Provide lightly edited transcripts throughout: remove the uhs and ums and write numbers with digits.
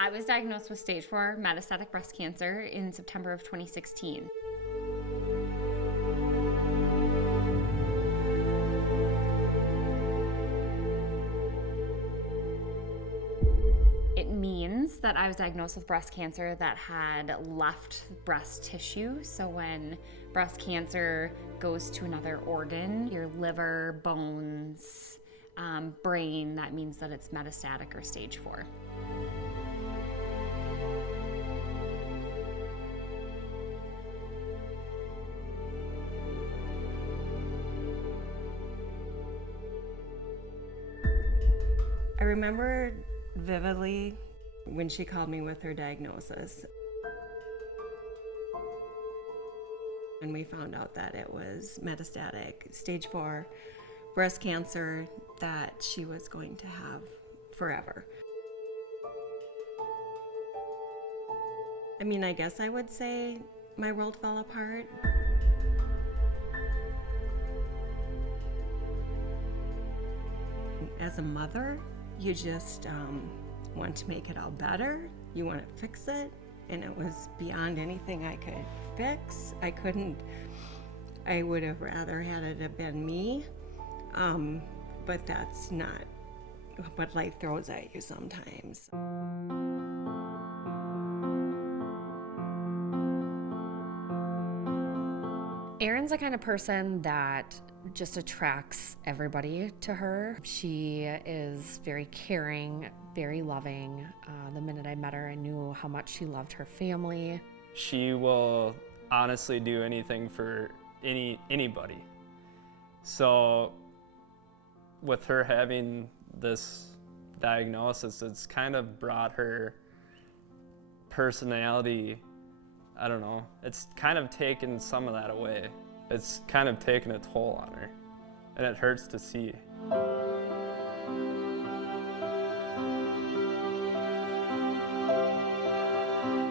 I was diagnosed with stage 4 metastatic breast cancer in September of 2016. It means that I was diagnosed with breast cancer that had left breast tissue. So when breast cancer goes to another organ, your liver, bones, brain, that means that it's metastatic or stage 4. I remember vividly when she called me with her diagnosis. And we found out that it was metastatic, stage 4 breast cancer that she was going to have forever. I mean, I guess I would say my world fell apart. As a mother, you just want to make it all better. You want to fix it, and it was beyond anything I could fix. I would have rather had it have been me, but that's not what life throws at you sometimes. Erin's the kind of person that just attracts everybody to her. She is very caring, very loving. The minute I met her, I knew how much she loved her family. She will honestly do anything for anybody. So with her having this diagnosis, it's kind of brought her personality, I don't know, it's kind of taken some of that away. It's kind of taken a toll on her, and it hurts to see.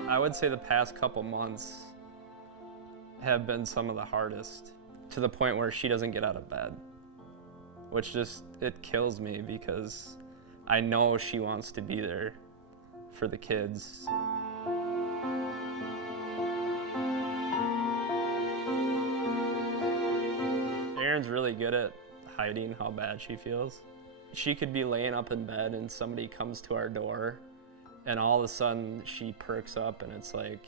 I would say the past couple months have been some of the hardest, to the point where she doesn't get out of bed, which just, it kills me because I know she wants to be there for the kids. Erin's really good at hiding how bad she feels. She could be laying up in bed and somebody comes to our door and all of a sudden she perks up and it's like,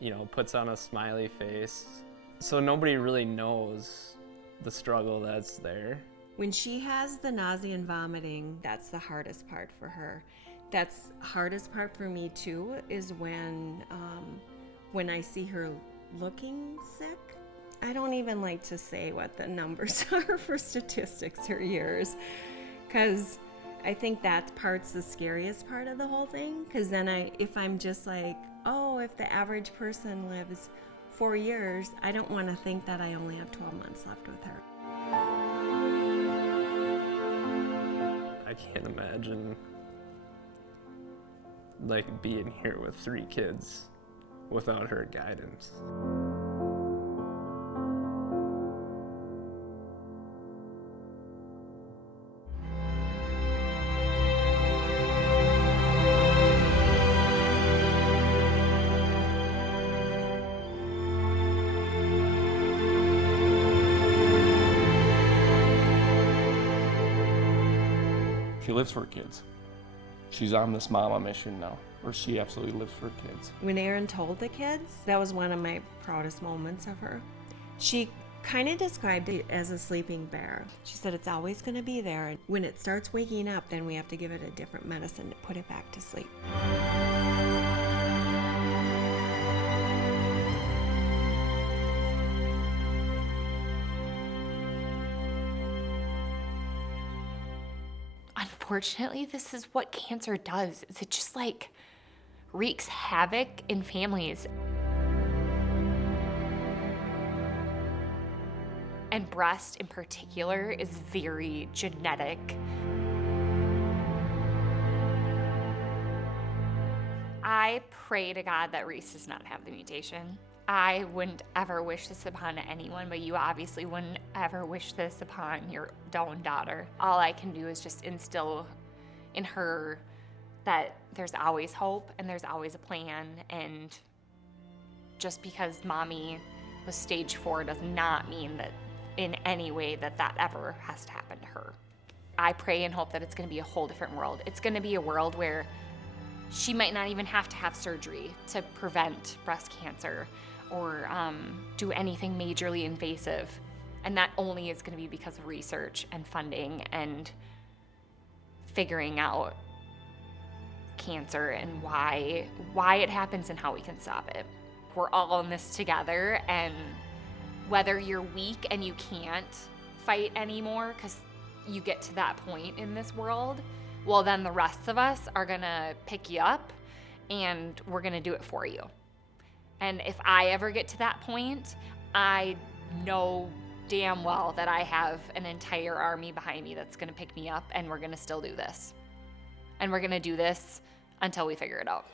you know, puts on a smiley face. So nobody really knows the struggle that's there. When she has the nausea and vomiting, that's the hardest part for her. That's hardest part for me too, is when I see her looking sick. I don't even like to say what the numbers are for statistics or years, because I think that part's the scariest part of the whole thing. Because then if I'm just like, oh, if the average person lives 4 years, I don't want to think that I only have 12 months left with her. I can't imagine like being here with 3 kids without her guidance. She lives for her kids. She's on this mama mission now, where she absolutely lives for her kids. When Erin told the kids, that was one of my proudest moments of her. She kind of described it as a sleeping bear. She said it's always going to be there. And when it starts waking up, then we have to give it a different medicine to put it back to sleep. Unfortunately, this is what cancer does. Is it just like wreaks havoc in families. And breast in particular is very genetic. I pray to God that Reese does not have the mutation. I wouldn't ever wish this upon anyone, but you obviously wouldn't ever wish this upon your own daughter. All I can do is just instill in her that there's always hope and there's always a plan, and just because mommy was stage 4 does not mean that in any way that ever has to happen to her. I pray and hope that it's going to be a whole different world. It's going to be a world where she might not even have to have surgery to prevent breast cancer or do anything majorly invasive. And that only is going to be because of research and funding and figuring out cancer and why it happens and how we can stop it. We're all in this together, and whether you're weak and you can't fight anymore because you get to that point in this world, well, then the rest of us are gonna pick you up and we're gonna do it for you. And if I ever get to that point, I know damn well that I have an entire army behind me that's gonna pick me up, and we're gonna still do this. And we're gonna do this until we figure it out.